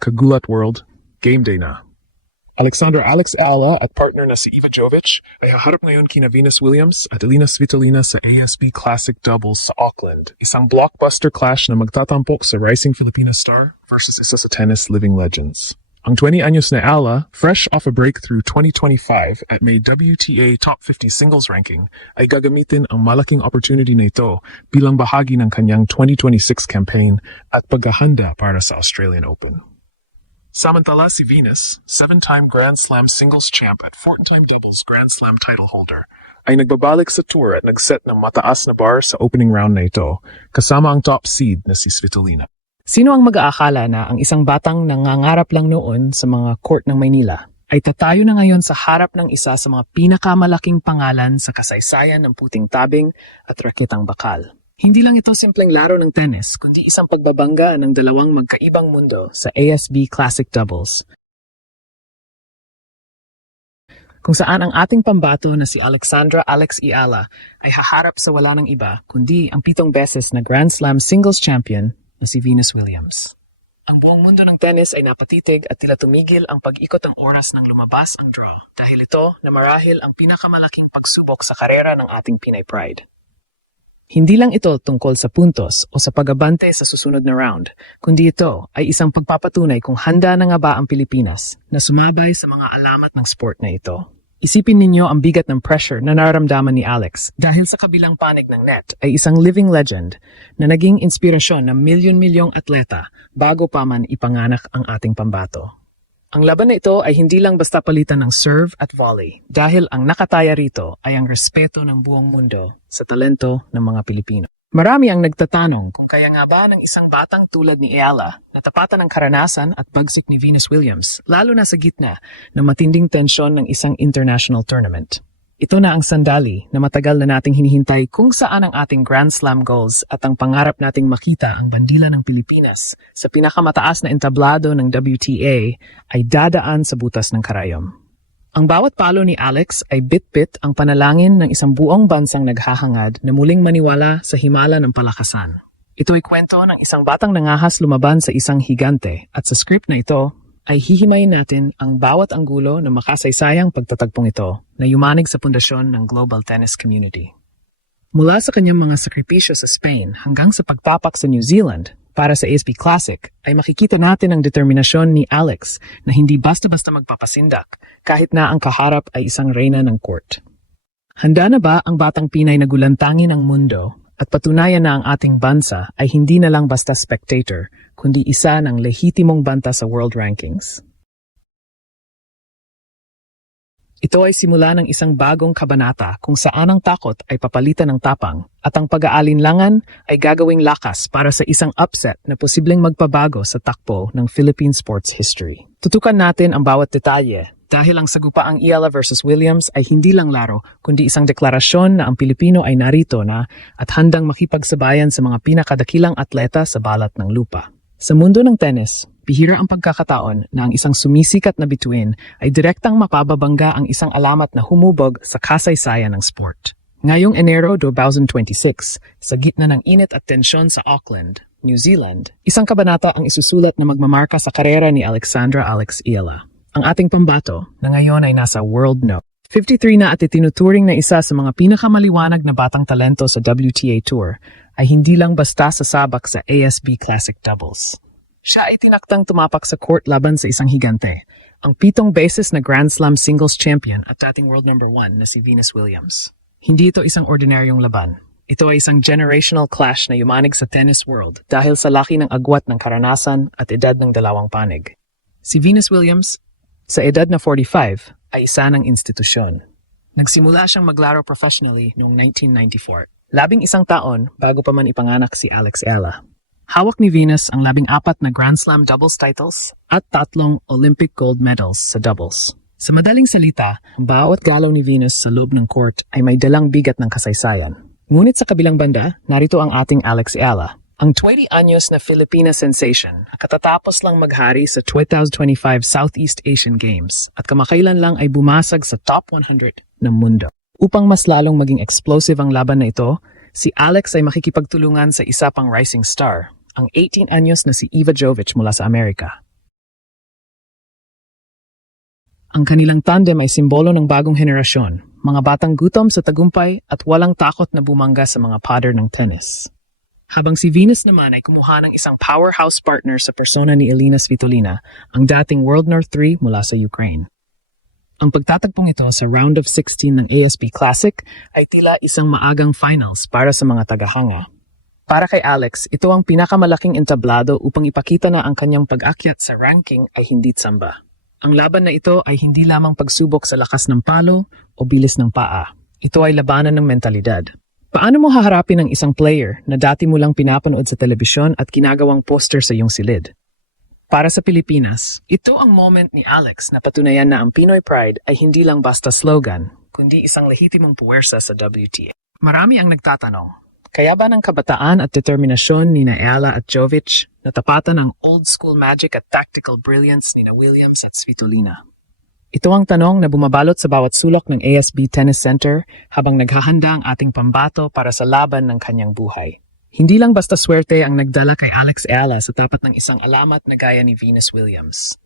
Kagulat World, game day na. Alexander Alex Ala at partner na si Eva Jovic ay haharap ngayon kina Venus Williams at Elina Svitolina sa ASB Classic Doubles sa Auckland. Isang blockbuster clash na magtatampok sa rising Filipina star versus isa sa tennis living legends. Ang 20 anyos na Ala, fresh off a breakthrough 2025 at may WTA Top 50 singles ranking, ay gagamitin ang malaking opportunity na ito bilang bahagi ng kanyang 2026 campaign at paghahanda para sa Australian Open. Samantala si Venus, 7-time Grand Slam singles champ at 14-time doubles Grand Slam title holder, ay nagbabalik sa tour at nagset ng mataas na bar sa opening round na ito, kasama ang top seed na si Svitolina. Sino ang mag-aakala na ang isang batang nangangarap lang noon sa mga court ng Maynila ay tatayo na ngayon sa harap ng isa sa mga pinakamalaking pangalan sa kasaysayan ng puting tabing at raketang bakal? Hindi lang ito simpleng laro ng tennis, kundi isang pagbabangga ng dalawang magkaibang mundo sa ASB Classic Doubles, kung saan ang ating pambato na si Alexandra Alex Ala ay haharap sa wala ng iba kundi ang 7 beses na Grand Slam singles champion na si Venus Williams. Ang buong mundo ng tennis ay napatitig at tila tumigil ang pag-ikot ng oras nang lumabas ang draw dahil ito na marahil ang pinakamalaking pagsubok sa karera ng ating Pinay Pride. Hindi lang ito tungkol sa puntos o sa pag-abante sa susunod na round, kundi ito ay isang pagpapatunay kung handa na nga ba ang Pilipinas na sumabay sa mga alamat ng sport na ito. Isipin ninyo ang bigat ng pressure na nararamdaman ni Alex dahil sa kabilang panig ng net ay isang living legend na naging inspirasyon ng milyon-milyong atleta bago pa man ipanganak ang ating pambato. Ang laban na ito ay hindi lang basta palitan ng serve at volley dahil ang nakataya rito ay ang respeto ng buong mundo sa talento ng mga Pilipino. Marami ang nagtatanong kung kaya nga ba ng isang batang tulad ni Ala na tapatan ng karanasan at bagsik ni Venus Williams, lalo na sa gitna ng matinding tensyon ng isang international tournament. Ito na ang sandali na matagal na nating hinihintay kung saan ang ating Grand Slam goals at ang pangarap nating makita ang bandila ng Pilipinas sa pinakamataas na entablado ng WTA ay dadaan sa butas ng karayom. Ang bawat palo ni Alex ay bit-bit ang panalangin ng isang buong bansang naghahangad na muling maniwala sa himala ng palakasan. Ito ay kwento ng isang batang nangahas lumaban sa isang higante at sa script na ito ay hihimayin natin ang bawat anggulo ng makasaysayang pagtatagpong ito na yumanig sa pundasyon ng global tennis community. Mula sa kanyang mga sakripisyo sa Spain hanggang sa pagtapak sa New Zealand para sa ASB Classic, ay makikita natin ang determinasyon ni Alex na hindi basta-basta magpapasindak kahit na ang kaharap ay isang reyna ng court. Handa na ba ang batang Pinay na gulantangin ang mundo at patunayan na ang ating bansa ay hindi na lang basta spectator, kundi isa ng lehitimong banta sa world rankings? Ito ay simula ng isang bagong kabanata kung saan ang takot ay papalitan ng tapang at ang pag-aalinlangan ay gagawing lakas para sa isang upset na posibleng magpabago sa takbo ng Philippine sports history. Tutukan natin ang bawat detalye dahil ang sagupaang Ala versus Williams ay hindi lang laro kundi isang deklarasyon na ang Pilipino ay narito na at handang makipagsabayan sa mga pinakadakilang atleta sa balat ng lupa. Sa mundo ng tennis, bihira ang pagkakataon na ang isang sumisikat na bituin ay direktang mapababangga ang isang alamat na humubog sa kasaysayan ng sport. Ngayong Enero 2026, sa gitna ng init at tensyon sa Auckland, New Zealand, isang kabanata ang isusulat na magmamarka sa karera ni Alexandra Alex Ala. Ang ating pambato na ngayon ay nasa world no. 53 na at itinuturing na isa sa mga pinakamaliwanag na batang talento sa WTA Tour ay hindi lang basta sasabak sa ASB Classic Doubles. Siya ay tinaktang tumapak sa court laban sa isang higante, ang 7 beses na Grand Slam singles champion at dating world number 1 na si Venus Williams. Hindi ito isang ordinaryong laban. Ito ay isang generational clash na yumanig sa tennis world dahil sa laki ng agwat ng karanasan at edad ng dalawang panig. Si Venus Williams, sa edad na 45, ay isa ng institusyon. Nagsimula siyang maglaro professionally noong 1994, 11 taon bago pa man ipanganak si Alex Ala. Hawak ni Venus ang 14 na Grand Slam doubles titles at 3 Olympic gold medals sa doubles. Sa madaling salita, ang bawat galaw ni Venus sa loob ng court ay may dalang bigat ng kasaysayan. Ngunit sa kabilang banda, narito ang ating Alex Ala, ang 20 anyos na Filipina sensation, katatapos lang maghari sa 2025 Southeast Asian Games at kamakailan lang ay bumasag sa top 100 ng mundo. Upang mas lalong maging explosive ang laban na ito, si Alex ay makikipagtulungan sa isa pang rising star, ang 18 anyos na si Eva Jovic mula sa Amerika. Ang kanilang tandem ay simbolo ng bagong henerasyon, mga batang gutom sa tagumpay at walang takot na bumangga sa mga pader ng tennis. Habang si Venus naman ay kumuha ng isang powerhouse partner sa persona ni Elina Svitolina, ang dating World No. 3 mula sa Ukraine. Ang pagtatagpong ito sa round of 16 ng ASB Classic ay tila isang maagang finals para sa mga tagahanga. Para kay Alex, ito ang pinakamalaking entablado upang ipakita na ang kanyang pag-akyat sa ranking ay hindi tsamba. Ang laban na ito ay hindi lamang pagsubok sa lakas ng palo o bilis ng paa. Ito ay labanan ng mentalidad. Paano mo haharapin ang isang player na dati mo lang pinapanood sa telebisyon at ginagawang poster sa iyong silid? Para sa Pilipinas, ito ang moment ni Alex na patunayan na ang Pinoy Pride ay hindi lang basta slogan, kundi isang lehitimong puwersa sa WTA. Marami ang nagtatanong, kaya ba ng kabataan at determinasyon ni Ayala at Jovic natapatan ang old-school magic at tactical brilliance ni Williams at Svitolina? Ito ang tanong na bumabalot sa bawat sulok ng ASB Tennis Center habang naghahanda ang ating pambato para sa laban ng kanyang buhay. Hindi lang basta swerte ang nagdala kay Alex Ayala sa tapat ng isang alamat na gaya ni Venus Williams.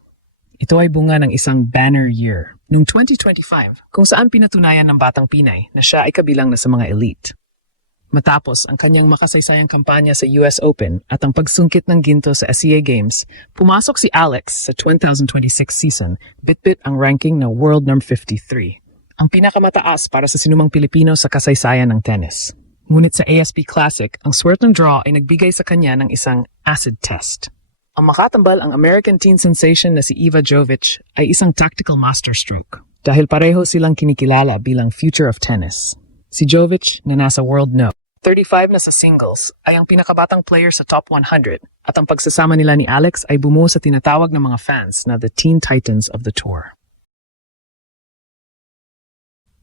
Ito ay bunga ng isang banner year, noong 2025, kung saan pinatunayan ng Batang Pinay na siya ay kabilang na sa mga elite. Matapos ang kanyang makasaysayang kampanya sa US Open at ang pagsungkit ng ginto sa SEA Games, pumasok si Alex sa 2026 season, bitbit ang ranking na World No. 53, ang pinakamataas para sa sinumang Pilipino sa kasaysayan ng tennis. Ngunit sa ASB Classic, ang swerteng draw ay nagbigay sa kanya ng isang acid test. Ang makatambal ang American teen sensation na si Iva Jovic ay isang tactical masterstroke dahil pareho silang kinikilala bilang future of tennis. Si Jovic na nasa World No. 35 na sa singles ay ang pinakabatang player sa top 100 at ang pagsasama nila ni Alex ay bumuo sa tinatawag ng mga fans na the Teen Titans of the Tour.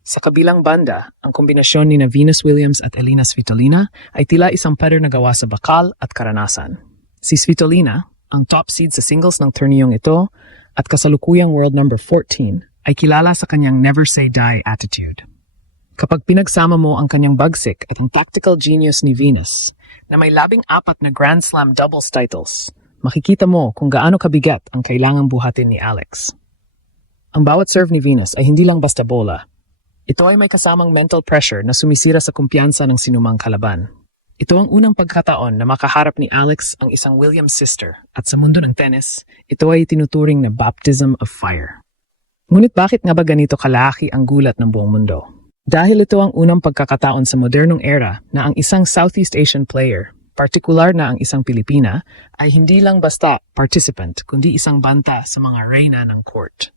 Sa kabilang banda, ang kombinasyon ni Venus Williams at Elina Svitolina ay tila isang pader na gawa sa bakal at karanasan. Si Svitolina, ang top seed sa singles ng turniyong ito at kasalukuyang world number 14, ay kilala sa kanyang never say die attitude. Kapag pinagsama mo ang kanyang bagsik at ang tactical genius ni Venus, na may 14 na Grand Slam doubles titles, makikita mo kung gaano kabigat ang kailangang buhatin ni Alex. Ang bawat serve ni Venus ay hindi lang basta bola. Ito ay may kasamang mental pressure na sumisira sa kumpiyansa ng sinumang kalaban. Ito ang unang pagkataon na makaharap ni Alex ang isang Williams sister at sa mundo ng tennis, ito ay tinuturing na baptism of fire. Ngunit bakit nga ba ganito kalaki ang gulat ng buong mundo? Dahil ito ang unang pagkakataon sa modernong era na ang isang Southeast Asian player, partikular na ang isang Pilipina, ay hindi lang basta participant kundi isang banta sa mga reyna ng court.